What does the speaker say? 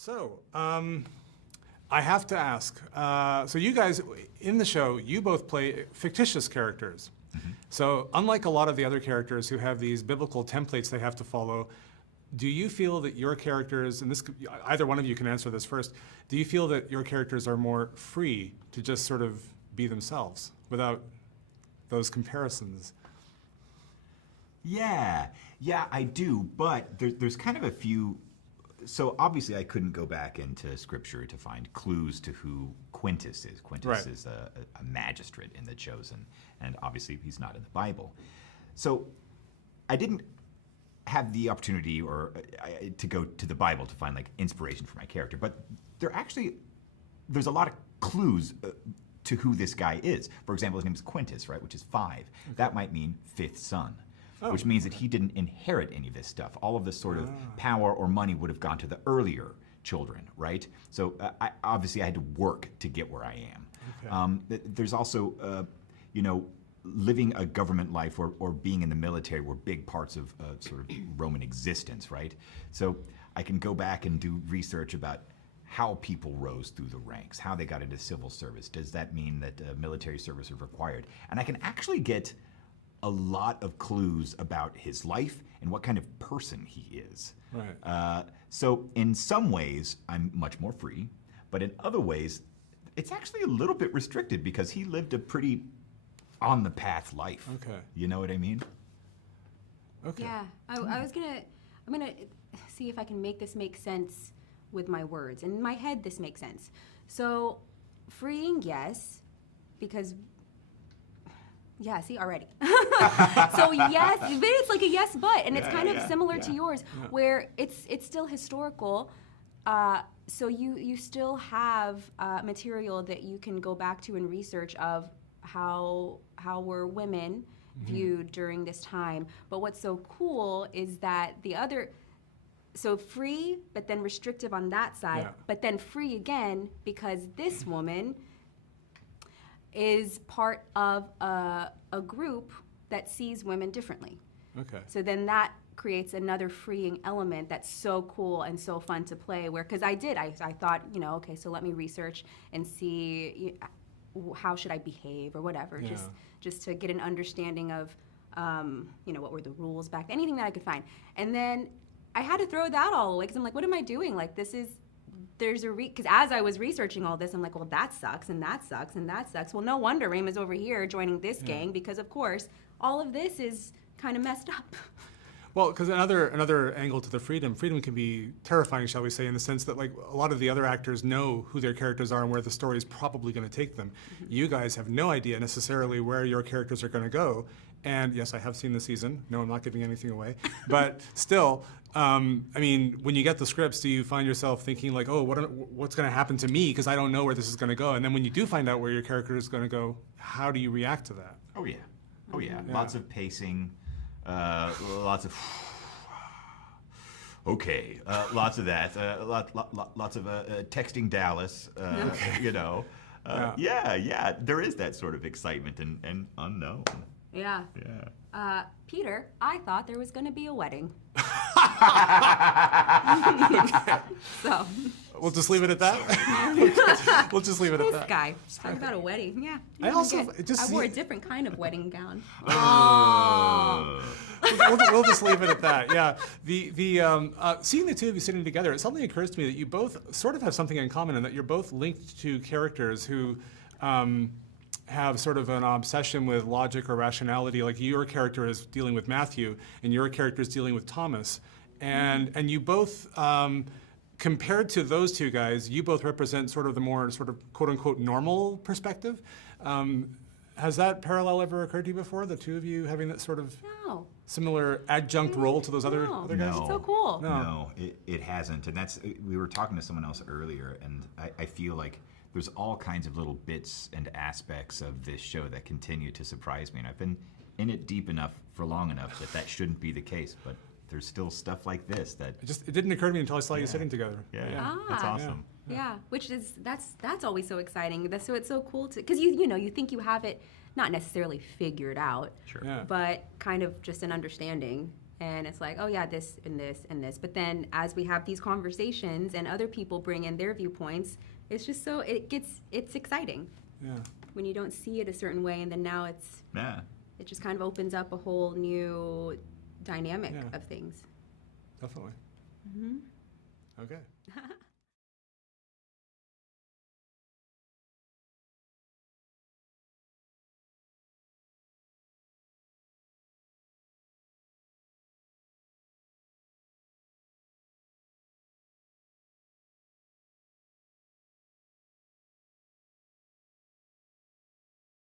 So, I have to ask. So you guys, in the show, you both play fictitious characters. Mm-hmm. So unlike a lot of the other characters who have these biblical templates they have to follow, do you feel that your characters, and this, either one of you can answer this first, do you feel that your characters are more free to just sort of be themselves without those comparisons? Yeah, I do, but there's kind of a few. So obviously I couldn't go back into scripture to find clues to who Quintus is. Quintus is a magistrate in The Chosen, and obviously he's not in the Bible. So I didn't have the opportunity to go to the Bible to find like inspiration for my character, but there's a lot of clues to who this guy is. For example, his name is Quintus, right, which is 5. Okay. That might mean 5th son. Oh. Which means that he didn't inherit any of this stuff. All of this sort of power or money would have gone to the earlier children, right? So obviously I had to work to get where I am. Okay. There's also, living a government life or being in the military were big parts of sort of Roman existence, right? So I can go back and do research about how people rose through the ranks, how they got into civil service. Does that mean that military service is required? And I can actually get a lot of clues about his life and what kind of person he is. Right. So in some ways, I'm much more free, but in other ways, it's actually a little bit restricted because he lived a pretty on-the-path life. Okay. You know what I mean? Okay. Yeah, I'm gonna see if I can make this make sense with my words. In my head, this makes sense. So, freeing, yes, because yeah, see, already. So yes, but it's like a yes, but, and it's kind of similar to yours, where it's still historical. So you still have material that you can go back to and research of how were women viewed during this time. But what's so cool is that so free, but then restrictive on that side, but then free again because this woman is part of a group that sees women differently. Okay. So then that creates another freeing element that's so cool and so fun to play where, because I thought, okay, so let me research and see how should I behave or whatever, just to get an understanding of, what were the rules back then, anything that I could find. And then I had to throw that all away because I'm like, what am I doing? Like because as I was researching all this, I'm like, well, that sucks, and that sucks, and that sucks. Well, no wonder Rama's over here joining this gang because, of course, all of this is kind of messed up. Well, because another angle to the freedom can be terrifying, shall we say, in the sense that like a lot of the other actors know who their characters are and where the story is probably going to take them. Mm-hmm. You guys have no idea necessarily where your characters are going to go. And yes, I have seen the season. No, I'm not giving anything away. But still, when you get the scripts, do you find yourself thinking like, oh, what's going to happen to me? Because I don't know where this is going to go. And then when you do find out where your character is going to go, how do you react to that? Oh yeah. Lots of pacing, lots of okay, lots of that, lots of texting Dallas. There is that sort of excitement and unknown. Yeah. Peter, I thought there was going to be a wedding. So. We'll just leave it at that. We'll just leave it at that. This guy talking about a wedding. Yeah. I wore a different kind of wedding gown. We'll just leave it at that. Yeah. Seeing the two of you sitting together, it suddenly occurs to me that you both sort of have something in common, in that you're both linked to characters who have sort of an obsession with logic or rationality. Like your character is dealing with Matthew, and your character is dealing with Thomas, and you both. Compared to those two guys, you both represent sort of the more sort of quote-unquote normal perspective. Has that parallel ever occurred to you before, the two of you having that sort of similar adjunct role to those other guys? It's so cool. No, it hasn't. And we were talking to someone else earlier, and I feel like there's all kinds of little bits and aspects of this show that continue to surprise me. And I've been in it deep enough for long enough that shouldn't be the case. But there's still stuff like this that it didn't occur to me until I saw you sitting together. Yeah. That's awesome. Yeah, which is that's always so exciting. So it's so cool because you think you have it not necessarily figured out, sure, but kind of just an understanding, And it's like, oh yeah, this and this and this. But then as we have these conversations and other people bring in their viewpoints, it's just so, it's exciting Yeah. when you don't see it a certain way, and then now it just kind of opens up a whole new dynamic Yeah. of things. Definitely. Okay.